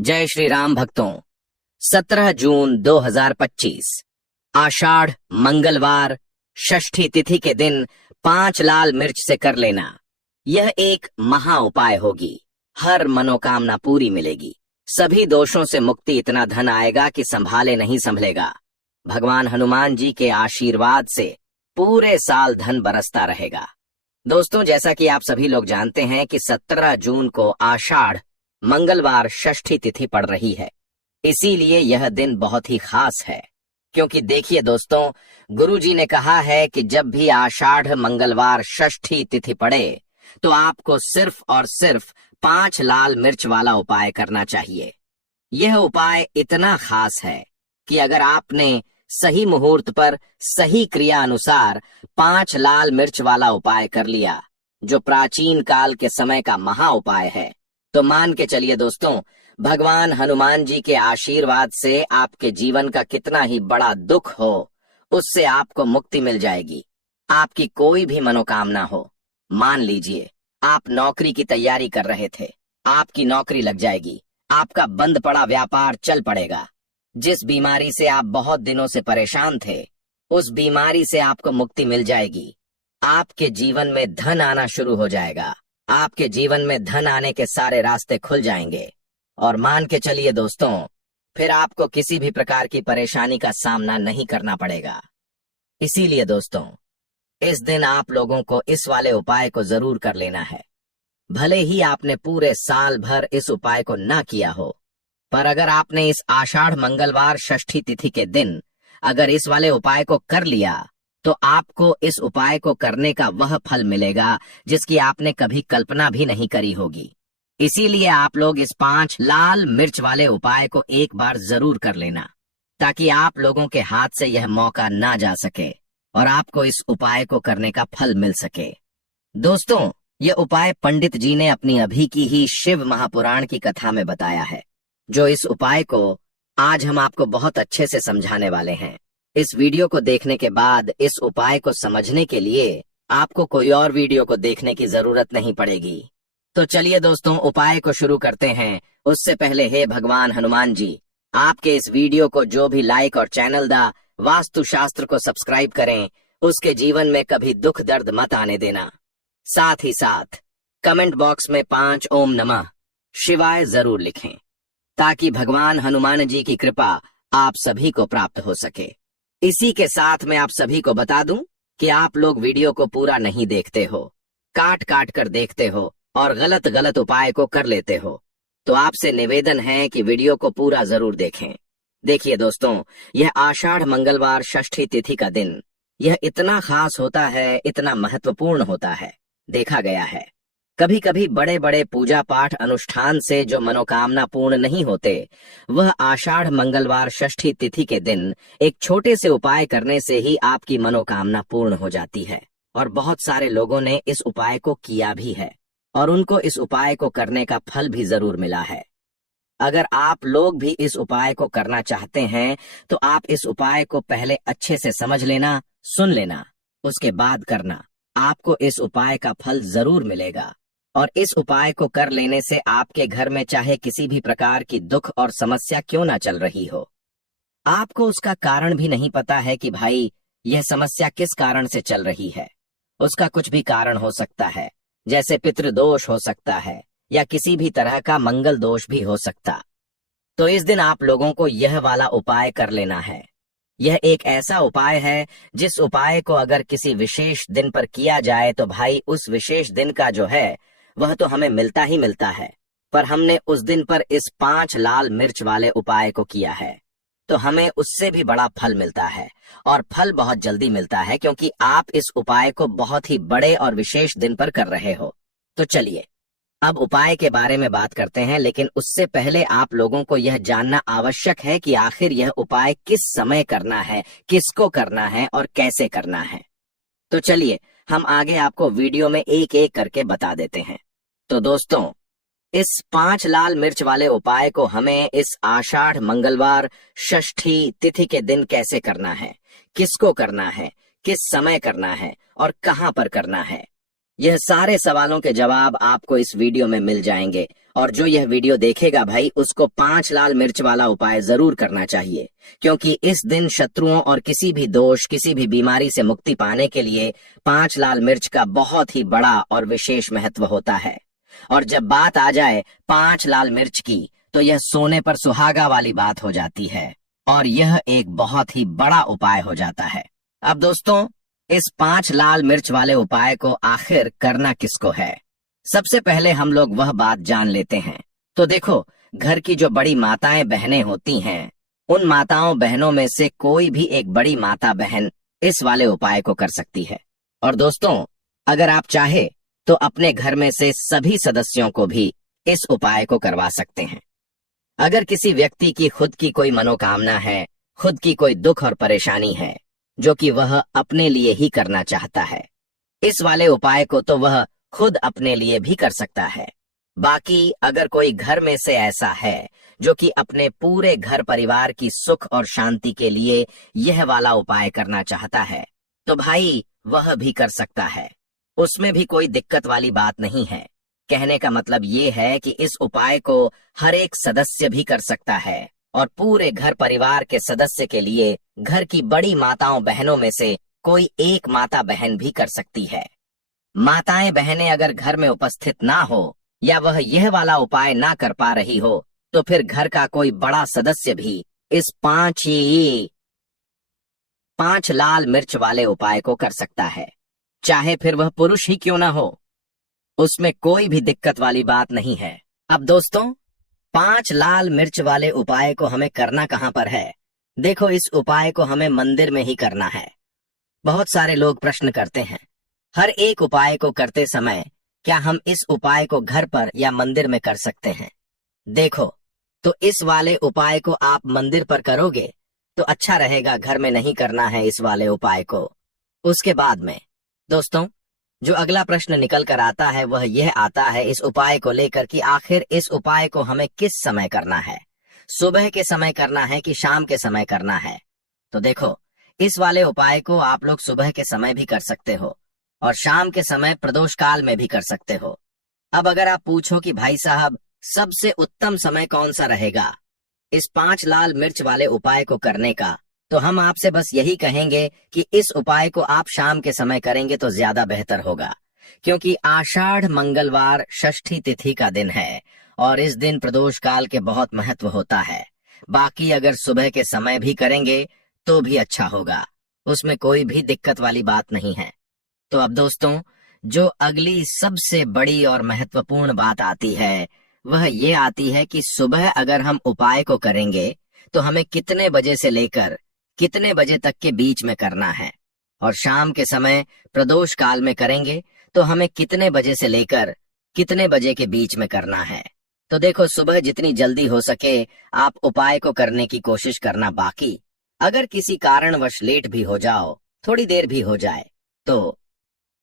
जय श्री राम भक्तों। 17 जून 2025 आषाढ़ मंगलवार षष्ठी तिथि के दिन 5 लाल मिर्च से कर लेना। यह एक महा उपाय होगी। हर मनोकामना पूरी मिलेगी। सभी दोषों से मुक्ति, इतना धन आएगा कि संभाले नहीं संभलेगा। भगवान हनुमान जी के आशीर्वाद से पूरे साल धन बरसता रहेगा। दोस्तों, जैसा कि आप सभी लोग जानते हैं कि 17 जून को आषाढ़ मंगलवार षष्ठी तिथि पड़ रही है। इसीलिए यह दिन बहुत ही खास है, क्योंकि देखिए दोस्तों, गुरुजी ने कहा है कि जब भी आषाढ़ मंगलवार षष्ठी तिथि पड़े तो आपको सिर्फ और सिर्फ 5 लाल मिर्च वाला उपाय करना चाहिए। यह उपाय इतना खास है कि अगर आपने सही मुहूर्त पर सही क्रिया अनुसार 5 लाल मिर्च वाला उपाय कर लिया, जो प्राचीन काल के समय का महा उपाय है, तो मान के चलिए दोस्तों, भगवान हनुमान जी के आशीर्वाद से आपके जीवन का कितना ही बड़ा दुख हो, उससे आपको मुक्ति मिल जाएगी। आपकी कोई भी मनोकामना हो, मान लीजिए आप नौकरी की तैयारी कर रहे थे, आपकी नौकरी लग जाएगी। आपका बंद पड़ा व्यापार चल पड़ेगा। जिस बीमारी से आप बहुत दिनों से परेशान थे, उस बीमारी से आपको मुक्ति मिल जाएगी। आपके जीवन में धन आना शुरू हो जाएगा। आपके जीवन में धन आने के सारे रास्ते खुल जाएंगे। और मान के चलिए दोस्तों, फिर आपको किसी भी प्रकार की परेशानी का सामना नहीं करना पड़ेगा। इसीलिए दोस्तों, इस दिन आप लोगों को इस वाले उपाय को जरूर कर लेना है। भले ही आपने पूरे साल भर इस उपाय को ना किया हो, पर अगर आपने इस आषाढ़ मंगलवार षष्ठी तिथि के दिन अगर इस वाले उपाय को कर लिया, तो आपको इस उपाय को करने का वह फल मिलेगा जिसकी आपने कभी कल्पना भी नहीं करी होगी। इसीलिए आप लोग इस 5 लाल मिर्च वाले उपाय को एक बार जरूर कर लेना, ताकि आप लोगों के हाथ से यह मौका ना जा सके और आपको इस उपाय को करने का फल मिल सके। दोस्तों, यह उपाय पंडित जी ने अपनी अभी की ही शिव महापुराण की कथा में बताया है, जो इस उपाय को आज हम आपको बहुत अच्छे से समझाने वाले हैं। इस वीडियो को देखने के बाद इस उपाय को समझने के लिए आपको कोई और वीडियो को देखने की जरूरत नहीं पड़ेगी। तो चलिए दोस्तों, उपाय को शुरू करते हैं। उससे पहले हे भगवान हनुमान जी, आपके इस वीडियो को जो भी लाइक और चैनल दा वास्तु शास्त्र को सब्सक्राइब करें, उसके जीवन में कभी दुख दर्द मत आने देना। साथ ही साथ कमेंट बॉक्स में 5 ओम नमः शिवाय जरूर लिखें, ताकि भगवान हनुमान जी की कृपा आप सभी को प्राप्त हो सके। इसी के साथ मैं आप सभी को बता दूं कि आप लोग वीडियो को पूरा नहीं देखते हो, काट काट कर देखते हो और गलत गलत उपाय को कर लेते हो। तो आपसे निवेदन है कि वीडियो को पूरा जरूर देखें। देखिए दोस्तों, यह आषाढ़ मंगलवार षष्ठी तिथि का दिन यह इतना खास होता है, इतना महत्वपूर्ण होता है। देखा गया है कभी कभी बड़े बड़े पूजा पाठ अनुष्ठान से जो मनोकामना पूर्ण नहीं होते, वह आषाढ़ मंगलवार षष्ठी तिथि के दिन एक छोटे से उपाय करने से ही आपकी मनोकामना पूर्ण हो जाती है। और बहुत सारे लोगों ने इस उपाय को किया भी है और उनको इस उपाय को करने का फल भी जरूर मिला है। अगर आप लोग भी इस उपाय को करना चाहते हैं, तो आप इस उपाय को पहले अच्छे से समझ लेना, सुन लेना, उसके बाद करना। आपको इस उपाय का फल जरूर मिलेगा। और इस उपाय को कर लेने से आपके घर में चाहे किसी भी प्रकार की दुख और समस्या क्यों ना चल रही हो, आपको उसका कारण भी नहीं पता है कि भाई यह समस्या किस कारण से चल रही है। उसका कुछ भी कारण हो सकता है, जैसे पितृदोष हो सकता है या किसी भी तरह का मंगल दोष भी हो सकता। तो इस दिन आप लोगों को यह वाला उपाय कर लेना है। यह एक ऐसा उपाय है जिस उपाय को अगर किसी विशेष दिन पर किया जाए तो भाई उस विशेष दिन का जो है वह तो हमें मिलता ही मिलता है, पर हमने उस दिन पर इस 5 लाल मिर्च वाले उपाय को किया है तो हमें उससे भी बड़ा फल मिलता है। और फल बहुत जल्दी मिलता है, क्योंकि आप इस उपाय को बहुत ही बड़े और विशेष दिन पर कर रहे हो। तो चलिए अब उपाय के बारे में बात करते हैं, लेकिन उससे पहले आप लोगों को यह जानना आवश्यक है कि आखिर यह उपाय किस समय करना है, किसको करना है और कैसे करना है। तो चलिए हम आगे आपको वीडियो में एक एक करके बता देते हैं। तो दोस्तों, इस 5 लाल मिर्च वाले उपाय को हमें इस आषाढ़ मंगलवार षष्ठी तिथि के दिन कैसे करना है, किसको करना है, किस समय करना है और कहां पर करना है, यह सारे सवालों के जवाब आपको इस वीडियो में मिल जाएंगे। और जो यह वीडियो देखेगा भाई, उसको 5 लाल मिर्च वाला उपाय जरूर करना चाहिए, क्योंकि इस दिन शत्रुओं और किसी भी दोष, किसी भी बीमारी से मुक्ति पाने के लिए 5 लाल मिर्च का बहुत ही बड़ा और विशेष महत्व होता है। और जब बात आ जाए 5 लाल मिर्च की, तो यह सोने पर सुहागा वाली बात हो जाती है और यह एक बहुत ही बड़ा उपाय हो जाता है। अब दोस्तों, इस 5 लाल मिर्च वाले उपाय को आखिर करना किसको है, सबसे पहले हम लोग वह बात जान लेते हैं। तो देखो, घर की जो बड़ी माताएं बहनें होती हैं, उन माताओं बहनों में से कोई भी एक बड़ी माता बहन इस वाले उपाय को कर सकती है। और दोस्तों, अगर आप चाहे तो अपने घर में से सभी सदस्यों को भी इस उपाय को करवा सकते हैं। अगर किसी व्यक्ति की खुद की कोई मनोकामना है, खुद की कोई दुख और परेशानी है जो कि वह अपने लिए ही करना चाहता है, इस वाले उपाय को तो वह खुद अपने लिए भी कर सकता है। बाकी अगर कोई घर में से ऐसा है जो कि अपने पूरे घर परिवार की सुख और शांति के लिए यह वाला उपाय करना चाहता है, तो भाई वह भी कर सकता है। उसमें भी कोई दिक्कत वाली बात नहीं है। कहने का मतलब ये है कि इस उपाय को हर एक सदस्य भी कर सकता है और पूरे घर परिवार के सदस्य के लिए घर की बड़ी माताओं बहनों में से कोई एक माता बहन भी कर सकती है। माताएं बहनें अगर घर में उपस्थित ना हो या वह यह वाला उपाय ना कर पा रही हो, तो फिर घर का कोई बड़ा सदस्य भी इस 5 लाल मिर्च वाले उपाय को कर सकता है, चाहे फिर वह पुरुष ही क्यों ना हो। उसमें कोई भी दिक्कत वाली बात नहीं है। अब दोस्तों, 5 लाल मिर्च वाले उपाय को हमें करना कहां पर है? देखो, इस उपाय को हमें मंदिर में ही करना है। बहुत सारे लोग प्रश्न करते हैं, हर एक उपाय को करते समय क्या हम इस उपाय को घर पर या मंदिर में कर सकते हैं? देखो, तो इस वाले उपाय को आप मंदिर पर करोगे तो अच्छा रहेगा, घर में नहीं करना है इस वाले उपाय को। उसके बाद में दोस्तों, जो अगला प्रश्न निकल कर आता है वह यह आता है इस उपाय को लेकर कि आखिर इस उपाय को हमें किस समय करना है, सुबह के समय करना है कि शाम के समय करना है? तो देखो, इस वाले उपाय को आप लोग सुबह के समय भी कर सकते हो और शाम के समय प्रदोष काल में भी कर सकते हो। अब अगर आप पूछो कि भाई साहब, सबसे उत्तम समय कौन सा रहेगा इस 5 लाल मिर्च वाले उपाय को करने का, तो हम आपसे बस यही कहेंगे कि इस उपाय को आप शाम के समय करेंगे तो ज्यादा बेहतर होगा, क्योंकि आषाढ़ मंगलवार षष्ठी तिथि का दिन है और इस दिन प्रदोष काल के बहुत महत्व होता है। बाकी अगर सुबह के समय भी करेंगे तो भी अच्छा होगा, उसमें कोई भी दिक्कत वाली बात नहीं है। तो अब दोस्तों, जो अगली सबसे बड़ी और महत्वपूर्ण बात आती है वह ये आती है कि सुबह अगर हम उपाय को करेंगे तो हमें कितने बजे से लेकर कितने बजे तक के बीच में करना है, और शाम के समय प्रदोष काल में करेंगे तो हमें कितने बजे से लेकर कितने बजे के बीच में करना है। तो देखो, सुबह जितनी जल्दी हो सके आप उपाय को करने की कोशिश करना। बाकी अगर किसी कारणवश लेट भी हो जाओ, थोड़ी देर भी हो जाए, तो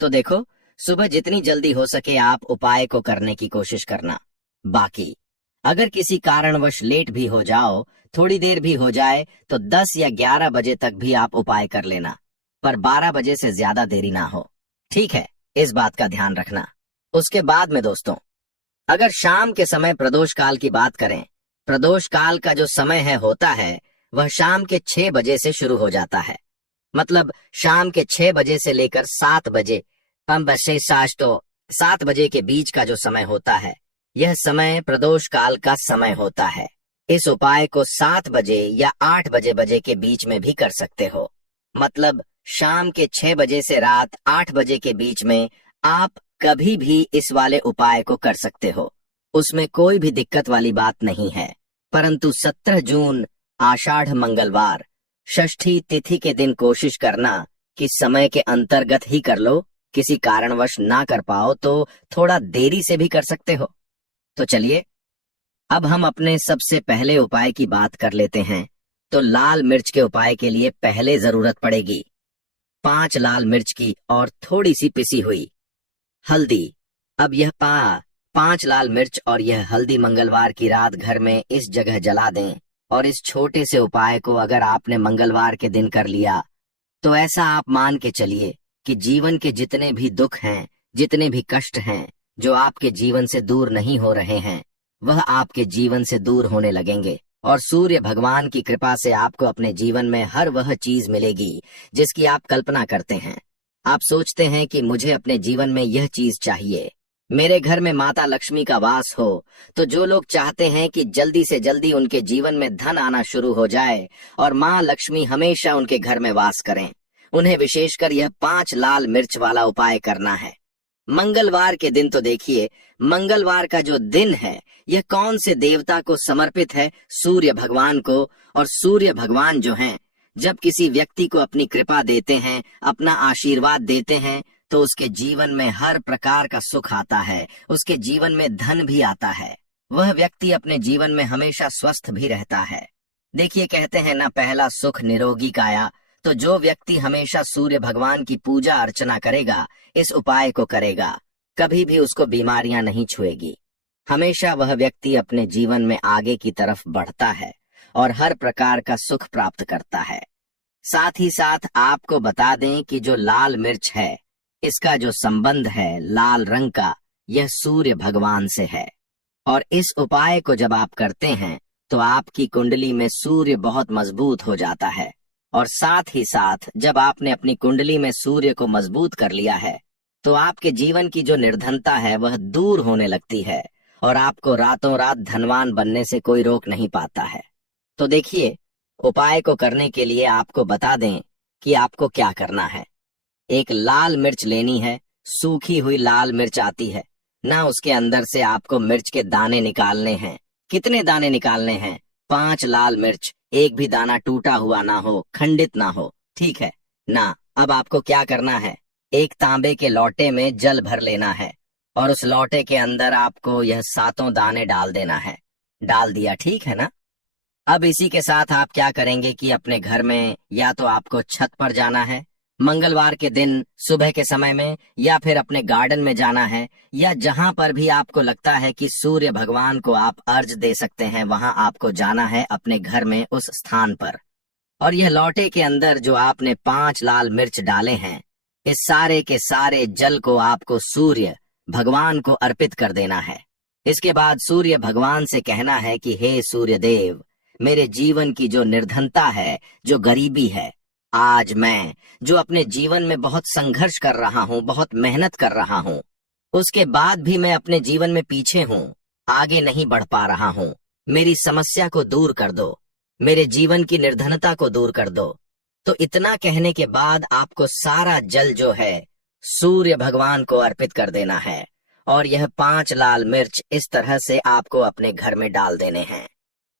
देखो, सुबह जितनी जल्दी हो सके आप उपाय को करने की कोशिश करना। बाकी अगर किसी कारणवश लेट भी हो जाओ, थोड़ी देर भी हो जाए, तो 10 या 11 बजे तक भी आप उपाय कर लेना, पर 12 बजे से ज्यादा देरी ना हो। ठीक है, इस बात का ध्यान रखना। उसके बाद में दोस्तों, अगर शाम के समय प्रदोष काल की बात करें, प्रदोष काल का जो समय होता है वह शाम के 6 बजे से शुरू हो जाता है। मतलब शाम के 6 बजे से लेकर 7 बजे, 7 बजे के बीच का जो समय होता है, यह समय प्रदोष काल का समय होता है। इस उपाय को 7 बजे या 8 बजे के बीच में भी कर सकते हो। मतलब शाम के 6 बजे से रात 8 बजे के बीच में आप कभी भी इस वाले उपाय को कर सकते हो, उसमें कोई भी दिक्कत वाली बात नहीं है। परंतु 17 जून आषाढ़ मंगलवार षष्ठी तिथि के दिन कोशिश करना कि समय के अंतर्गत ही कर लो। किसी कारणवश ना कर पाओ तो थोड़ा देरी से भी कर सकते हो। तो चलिए, अब हम अपने सबसे पहले उपाय की बात कर लेते हैं। तो लाल मिर्च के उपाय के लिए पहले जरूरत पड़ेगी 5 लाल मिर्च की और थोड़ी सी पिसी हुई हल्दी। अब यह 5 लाल मिर्च और यह हल्दी मंगलवार की रात घर में इस जगह जला दें, और इस छोटे से उपाय को अगर आपने मंगलवार के दिन कर लिया तो ऐसा आप मान के चलिए कि जीवन के जितने भी दुख हैं, जितने भी कष्ट हैं जो आपके जीवन से दूर नहीं हो रहे हैं, वह आपके जीवन से दूर होने लगेंगे और सूर्य भगवान की कृपा से आपको अपने जीवन में हर वह चीज मिलेगी जिसकी आप कल्पना करते हैं। आप सोचते हैं कि मुझे अपने जीवन में यह चीज चाहिए, मेरे घर में माता लक्ष्मी का वास हो। तो जो लोग चाहते हैं कि जल्दी से जल्दी उनके जीवन में धन आना शुरू हो जाए और माँ लक्ष्मी हमेशा उनके घर में वास करें, उन्हें विशेषकर यह 5 लाल मिर्च वाला उपाय करना है। मंगलवार के दिन तो देखिए, मंगलवार का जो दिन है यह कौन से देवता को समर्पित है? सूर्य भगवान को। और सूर्य भगवान जो हैं, जब किसी व्यक्ति को अपनी कृपा देते हैं, अपना आशीर्वाद देते हैं, तो उसके जीवन में हर प्रकार का सुख आता है, उसके जीवन में धन भी आता है, वह व्यक्ति अपने जीवन में हमेशा स्वस्थ भी रहता है। देखिए, कहते हैं ना, पहला सुख निरोगी काया। तो जो व्यक्ति हमेशा सूर्य भगवान की पूजा अर्चना करेगा, इस उपाय को करेगा, कभी भी उसको बीमारियां नहीं छुएगी। हमेशा वह व्यक्ति अपने जीवन में आगे की तरफ बढ़ता है और हर प्रकार का सुख प्राप्त करता है। साथ ही साथ आपको बता दें कि जो लाल मिर्च है, इसका जो संबंध है लाल रंग का, यह सूर्य भगवान से है। और इस उपाय को जब आप करते हैं तो आपकी कुंडली में सूर्य बहुत मजबूत हो जाता है। और साथ ही साथ जब आपने अपनी कुंडली में सूर्य को मजबूत कर लिया है, तो आपके जीवन की जो निर्धनता है वह दूर होने लगती है और आपको रातों रात धनवान बनने से कोई रोक नहीं पाता है। तो देखिए, उपाय को करने के लिए आपको बता दें कि आपको क्या करना है। एक लाल मिर्च लेनी है, सूखी हुई लाल मिर्च आती है ना, उसके अंदर से आपको मिर्च के दाने निकालने हैं। कितने दाने निकालने हैं? 5 लाल मिर्च, एक भी दाना टूटा हुआ ना हो, खंडित ना हो, ठीक है ना। अब आपको क्या करना है, एक तांबे के लोटे में जल भर लेना है और उस लोटे के अंदर आपको यह 7 दाने डाल देना है। डाल दिया, ठीक है ना। अब इसी के साथ आप क्या करेंगे कि अपने घर में या तो आपको छत पर जाना है मंगलवार के दिन सुबह के समय में, या फिर अपने गार्डन में जाना है, या जहां पर भी आपको लगता है कि सूर्य भगवान को आप अर्ज दे सकते हैं, वहां आपको जाना है अपने घर में उस स्थान पर। और यह लोटे के अंदर जो आपने 5 लाल मिर्च डाले हैं, इस सारे के सारे जल को आपको सूर्य भगवान को अर्पित कर देना है। इसके बाद सूर्य भगवान से कहना है कि हे सूर्य देव, मेरे जीवन की जो निर्धनता है, जो गरीबी है, आज मैं जो अपने जीवन में बहुत संघर्ष कर रहा हूँ, बहुत मेहनत कर रहा हूँ, उसके बाद भी मैं अपने जीवन में पीछे हूँ, आगे नहीं बढ़ पा रहा हूँ, मेरी समस्या को दूर कर दो, मेरे जीवन की निर्धनता को दूर कर दो। तो इतना कहने के बाद आपको सारा जल जो है सूर्य भगवान को अर्पित कर देना है और यह 5 लाल मिर्च इस तरह से आपको अपने घर में डाल देने हैं।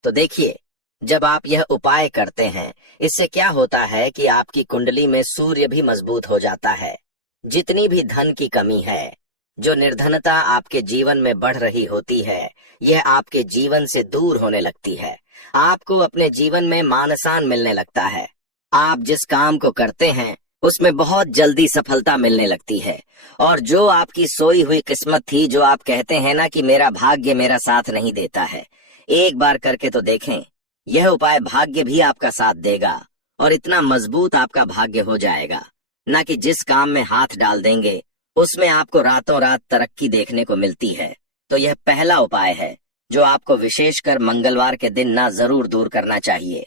तो देखिए, जब आप यह उपाय करते हैं, इससे क्या होता है कि आपकी कुंडली में सूर्य भी मजबूत हो जाता है। जितनी भी धन की कमी है, जो निर्धनता आपके जीवन में बढ़ रही होती है, यह आपके जीवन से दूर होने लगती है। आपको अपने जीवन में मान-सम्मान मिलने लगता है। आप जिस काम को करते हैं उसमें बहुत जल्दी सफलता मिलने लगती है। और जो आपकी सोई हुई किस्मत थी, जो आप कहते हैं ना कि मेरा भाग्य मेरा साथ नहीं देता है, एक बार करके तो देखें, यह उपाय भाग्य भी आपका साथ देगा और इतना मजबूत आपका भाग्य हो जाएगा ना कि जिस काम में हाथ डाल देंगे उसमें आपको रातों रात तरक्की देखने को मिलती है। तो यह पहला उपाय है जो आपको विशेषकर मंगलवार के दिन ना जरूर दूर करना चाहिए।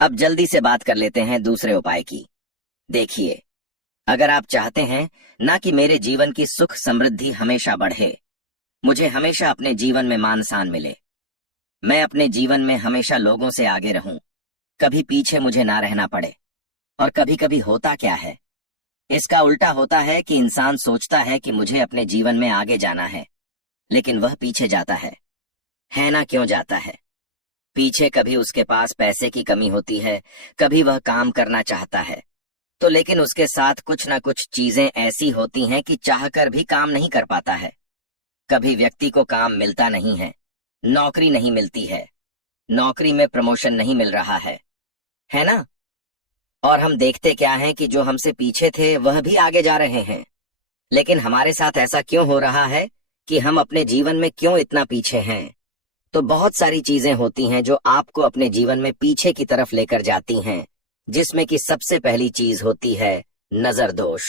अब जल्दी से बात कर लेते हैं दूसरे उपाय की। देखिए, अगर आप चाहते हैं ना कि मेरे जीवन की सुख समृद्धि हमेशा बढ़े, मुझे हमेशा अपने जीवन में मान-सम्मान मिले, मैं अपने जीवन में हमेशा लोगों से आगे रहूं, कभी पीछे मुझे ना रहना पड़े। और कभी कभी होता क्या है, इसका उल्टा होता है कि इंसान सोचता है कि मुझे अपने जीवन में आगे जाना है, लेकिन वह पीछे जाता है ना। क्यों जाता है पीछे? कभी उसके पास पैसे की कमी होती है, कभी वह काम करना चाहता है, तो लेकिन उसके साथ कुछ ना कुछ चीजें ऐसी होती हैं कि चाहकर भी काम नहीं कर पाता है। कभी व्यक्ति को काम मिलता नहीं है, नौकरी नहीं मिलती है, नौकरी में प्रमोशन नहीं मिल रहा है ना। और हम देखते क्या है कि जो हमसे पीछे थे वह भी आगे जा रहे हैं। लेकिन हमारे साथ ऐसा क्यों हो रहा है कि हम अपने जीवन में क्यों इतना पीछे हैं? तो बहुत सारी चीजें होती हैं जो आपको अपने जीवन में पीछे की तरफ लेकर जाती हैं, जिसमें कि सबसे पहली चीज होती है नजर दोष।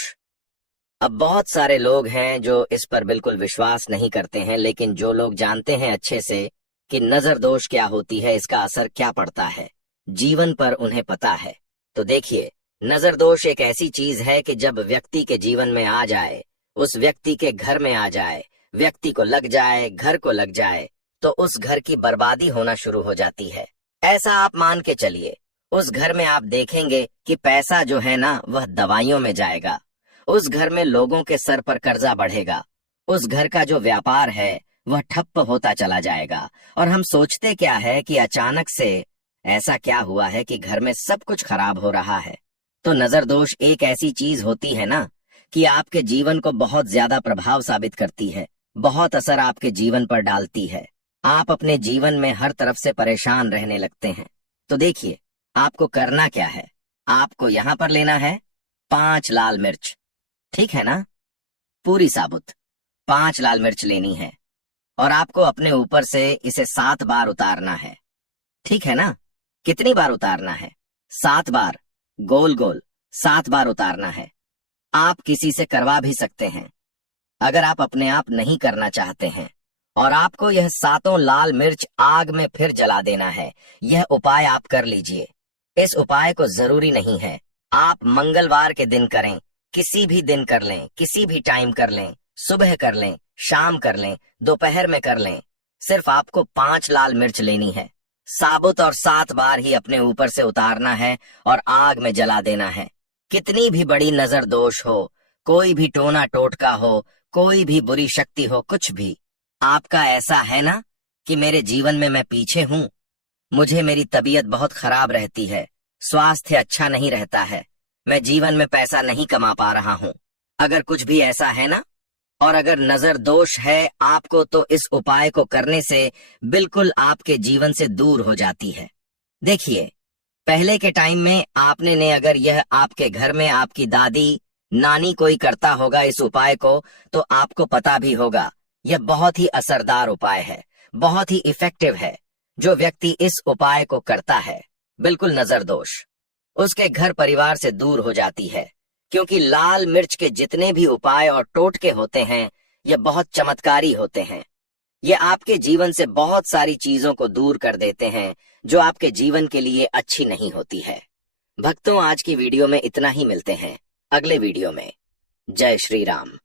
अब बहुत सारे लोग हैं जो इस पर बिल्कुल विश्वास नहीं करते हैं, लेकिन जो लोग जानते हैं अच्छे से, कि नजर दोष क्या होती है, इसका असर क्या पड़ता है जीवन पर, उन्हें पता है। तो देखिए, नजर दोष एक ऐसी चीज है कि जब व्यक्ति के जीवन में आ जाए, उस व्यक्ति के घर में आ जाए, व्यक्ति को लग जाए, घर को लग जाए, तो उस घर की बर्बादी होना शुरू हो जाती है। ऐसा आप मान के चलिए, उस घर में आप देखेंगे कि पैसा जो है ना वह दवाइयों में जाएगा, उस घर में लोगों के सर पर कर्जा बढ़ेगा, उस घर का जो व्यापार है वह ठप्प होता चला जाएगा। और हम सोचते क्या है कि अचानक से ऐसा क्या हुआ है कि घर में सब कुछ खराब हो रहा है। तो नजर दोष एक ऐसी चीज होती है ना कि आपके जीवन को बहुत ज्यादा प्रभाव साबित करती है, बहुत असर आपके जीवन पर डालती है। आप अपने जीवन में हर तरफ से परेशान रहने लगते हैं। तो देखिए, आपको करना क्या है, आपको यहाँ पर लेना है 5 लाल मिर्च, ठीक है ना, पूरी साबुत 5 लाल मिर्च लेनी है, और आपको अपने ऊपर से इसे 7 बार उतारना है, ठीक है ना। कितनी बार उतारना है? 7 बार, गोल गोल 7 बार उतारना है। आप किसी से करवा भी सकते हैं अगर आप अपने आप नहीं करना चाहते हैं। और आपको यह 7 लाल मिर्च आग में फिर जला देना है। यह उपाय आप कर लीजिए। इस उपाय को जरूरी नहीं है आप मंगलवार के दिन करें, किसी भी दिन कर लें, किसी भी टाइम कर लें, सुबह कर लें, शाम कर लें, दोपहर में कर लें। सिर्फ आपको 5 लाल मिर्च लेनी है, साबुत, और 7 बार ही अपने ऊपर से उतारना है और आग में जला देना है। कितनी भी बड़ी नजर दोष हो, कोई भी टोना टोटका हो, कोई भी बुरी शक्ति हो, कुछ भी, आपका ऐसा है ना कि मेरे जीवन में मैं पीछे हूं, मुझे मेरी तबीयत बहुत खराब रहती है, स्वास्थ्य अच्छा नहीं रहता है, मैं जीवन में पैसा नहीं कमा पा रहा हूं, अगर कुछ भी ऐसा है ना, और अगर नजर दोष है आपको, तो इस उपाय को करने से बिल्कुल आपके जीवन से दूर हो जाती है। देखिए, पहले के टाइम में आपने ने अगर यह आपके घर में आपकी दादी नानी कोई करता होगा इस उपाय को, तो आपको पता भी होगा यह बहुत ही असरदार उपाय है, बहुत ही इफेक्टिव है। जो व्यक्ति इस उपाय को करता है, बिल्कुल नजर दोष उसके घर परिवार से दूर हो जाती है। क्योंकि लाल मिर्च के जितने भी उपाय और टोटके होते हैं, ये बहुत चमत्कारी होते हैं। ये आपके जीवन से बहुत सारी चीजों को दूर कर देते हैं जो आपके जीवन के लिए अच्छी नहीं होती है। भक्तों, आज की वीडियो में इतना ही, मिलते हैं अगले वीडियो में। जय श्री राम।